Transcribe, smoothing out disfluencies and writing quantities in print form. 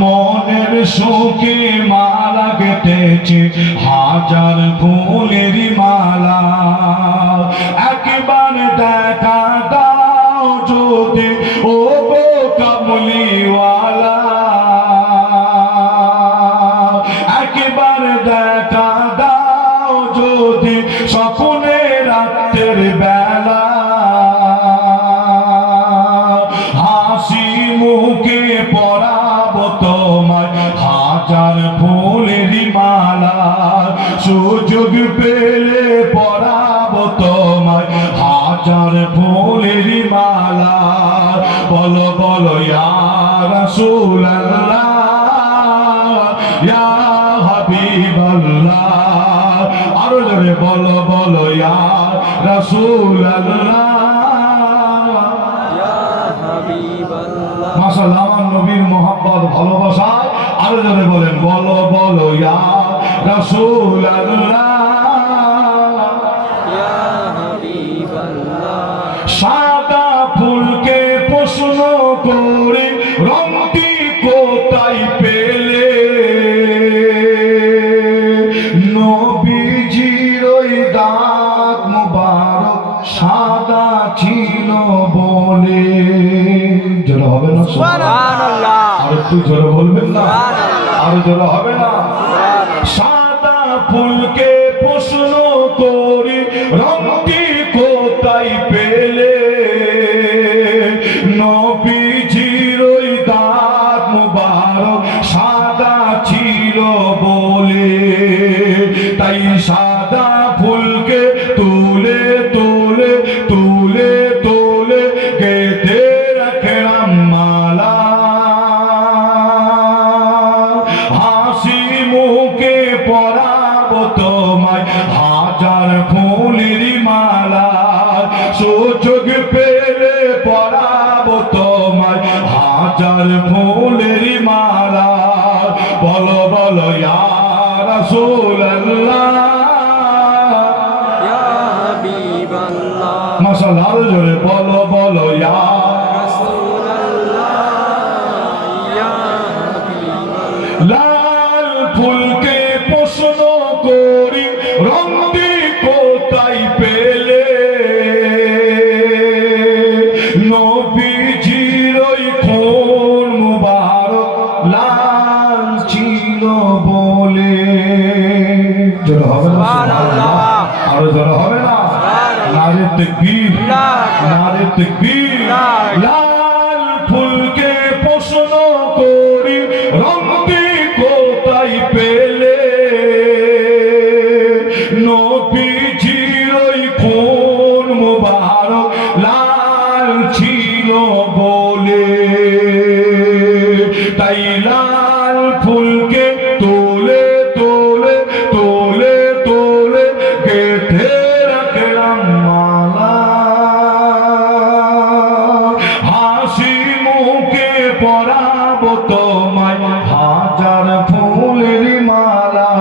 মনের সুখে মালা গেঁথেছে হাজার ফুলের মালা। একবার দেখা দাও যদি ও গো কামলিওয়ালা, একবার দেখা দাও যদি স্বপ্নে রাতের বেলা। হাসি মুখে পরাবো তোমায় হাজার ফুলের মালা, সুযোগ পেলে পরাবো তোমায় হাজার ফুলের মালা। বলো বলো ইয়া রাসূলুল্লাহ ইয়া হাবিবাল্লাহ, আরো জোরে বলো বলো ইয়া রাসূলুল্লাহ ইয়া হাবিবাল্লাহ। মাশাআল্লাহ, আমার নবীর মোহাব্বত ভালোবাসা আরো জোরে বলেন বলো বলো ইয়া রাসূলুল্লাহ ইয়া হাবিবাল্লাহ। সাদা ফুলকে প্রশ্ন করে রংটি কোথায় পেলে, নবীজির ওই দাঁত মুবারক সাদা ছিল বলে। জোরে হবে না সুবহানাল্লাহ? আর একটু জোরে বলবেন না? আর জোরে হবে না? সাদা ফুলকে প্রশ্ন করি রংটি কোথায় পেলে, নবীজির ওই দাঁত মুবারক সাদা ছিল বলে। তাই সাদা ফুলকে তুলে তুলে তুলে তুলে গেঁথে রাখলাম মালা। হাসি মুখে পরাবো তোমায় হাজার ফুলের মালা, সুযোগ পেলে পরাবো তোমায় হাজার ফুলের মালা। বলো বলো ইয়া রাসূলুল্লাহ ইয়া হাবিবাল্লাহ। মাশাআল্লাহ, আরো জোরে বলো বলো ইয়া রাসূলুল্লাহ ইয়া হাবিবাল্লাহ। লাল ফুলকে প্রশ্ন করি রংটি কোথায় পেলে, নবীজির ওই খুন মুবারক লাল ছিল বলে। জোরে হবে না সুবহানাল্লাহ? আরো জোরে হবে না? নারে তাকবীর, নারে তাকবীর। লাল ফুলকে প্রশ্ন করি রংটি কোথায় পেলে, নবীজির ওই খুন মুবারক লাল ছিল বলে। তাই লাল ফুলকে তুলে তুলে তুলে তুলে গেঁথে রাখলাম মালা। হাসি মুখে পরাবো তোমায় হাজার ফুলের মালা,